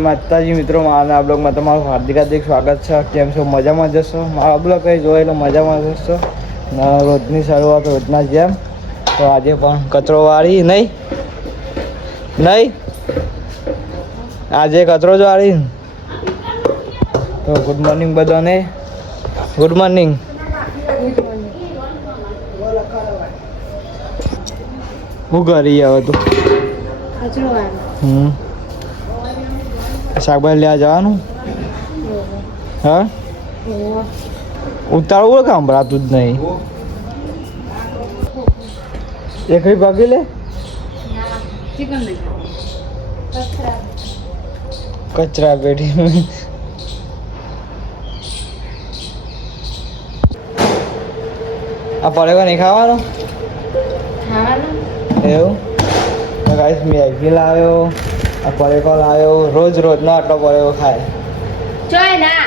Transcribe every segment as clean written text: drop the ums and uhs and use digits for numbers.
માતાજી મિત્રો, મારા બ્લોગમાં તમારું હાર્દિક સ્વાગત છે. કેમ છો? મજામાં જશો? મારા બ્લોગ કંઈ જોઈ લો, મજામાં જશો. રોજની શરૂઆત રોજના જેમ. તો આજે પણ કચરો વાળી નહીં આજે કચરો જ વાળી. તો ગુડ મોર્નિંગ બધાને. Good morning. હું કરી હવે તું? શાકભાજી લેવા જવાનું? હા, ઉતારવું કામ ભરાતું જ નહીં. એકડી ભાગી લે. કચરા પેટી આ પડેગો નહીં ખાવાનો? એવું તો ગાઈસ મેગી લાવ્યો, આ પડેગો લાવ્યો. રોજનો આટલો પડેગો ખાય. જોય ના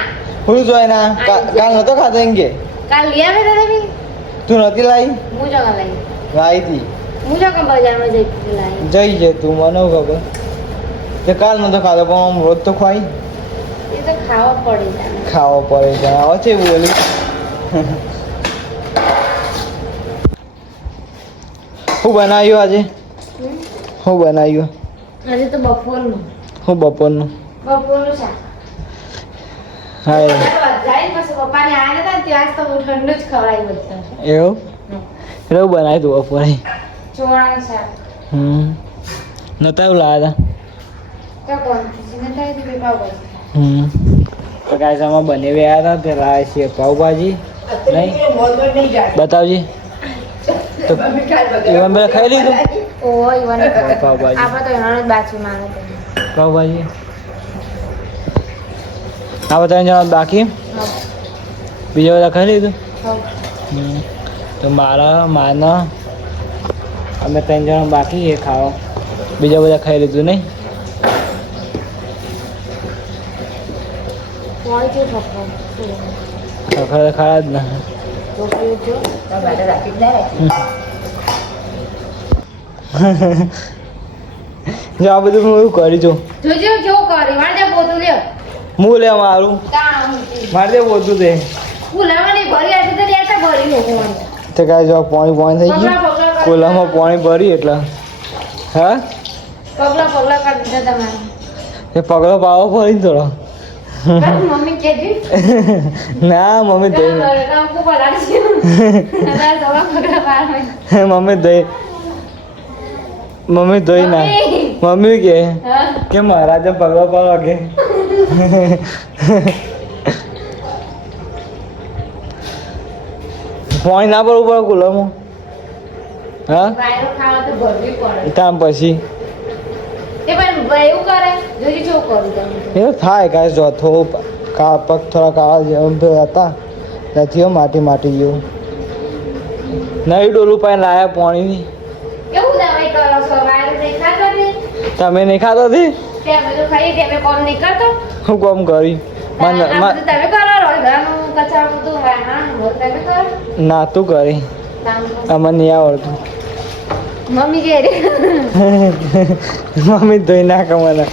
હું જોય ના કાલ નતો ખાતો એમ કે? કાલ લઈ આવે તમે? તું નથી લાવી? હું જો લાવી. લાવી હતી. હું જો કે બજારમાં જઈ લાવી. જઈ છે તું, મને ખબર. તે કાલ નતો ખાતો પણ આમ રોજ તો ખાઈ. એ તો ખાવા પડે છે. ખાવો પડે છે. આવે છે બોલી. શું બનાવ્યું આજે? શું બનાવ્યું આજે? તો બપોરનું. શું બપોરનું? બપોરનું શાક. હા જાય પછી પપ્પાને આયા હતા ત્યાં તો ઠંડુ જ ખવડાવી બધું. એવું બનાવ્યું તું બપોરે? ચોળા શાક. નતા એવું લાવ્યા તો કોણ નતા એ પાવભાજી. તો કાંઈ આમાં બનેવી આવ્યા હતા તે લાવ્યા છીએ પાવભાજી. નહીં બતાવજી. તો એમાં બધા ખાઈ લીધું? ઓહો ઈવાની પાવભાજી. આપણે તો એનો જ બાકી માંગે પાવભાજી. આ બધા જણા બાકી? બીજા બધા ખાઈ લીધું? તો માના અમે 3 જણા બાકી એ ખાવા. બીજા બધા ખાઈ લીધું નહીં? ખરા જ ના. જો આ બધું હું એવું કરી છું. જોજો કેવું કરી વાળજા પોતું લ્યો. હું લે મારું મારે દે પોતું દે. હું લાવવાની ભરી આજે તો લેતા ભરી લે. તો કાંઈ જો પાણી થઈ ગયું કોલામાં પાણી ભરી એટલે. હા પગલા કરી દીધા તમારે. એ પગલો પાવો પડી થોડો. મમ્મી કેજી ના મમ્મી દઈ મમ્મી ધોઈ ના. મમ્મી કે મહારાજા પગલો પાડો કે. પાણી ના પડવું પડે કુલરમાં? હા ત્યાં પછી એવું થાય. કાંઈ જો થોડું પગ થોડા કાળા જેવા હતા નથી માટી જેવું. નહીં ડોલું પાઈ લાયા પાણીની. તમે નહીં ખાતો હતી? હું કોમ કરી ના તું કરી અમને નહીં આવડતું. મમ્મી ધોઈ નાખે મને.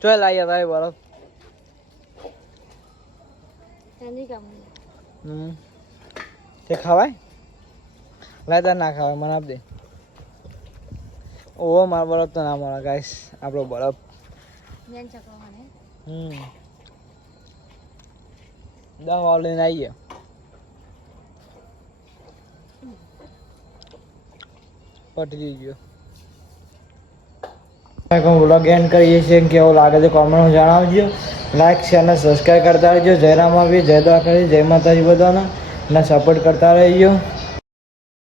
ચોય લાવી તારી બરફ. તે ખવાય? લાય ના ખવાય મને આપ દે. ઓહો મારો બરફ તો ના મળે ગાઈસ. આપણો બરફ દવા લઈને આવીએ. પટી ગયો. વ્લોગ એન્ડ કરીએ છીએ. કેવો લાગે છે કોમેન્ટમાં જણાવજો. લાઈક શેર અને સબસ્ક્રાઈબ કરતા રહેજો. જય રામ આવી, જય દ્વારકાધીશ, જય માતાજી બધાના. અને સપોર્ટ કરતા રહેજો.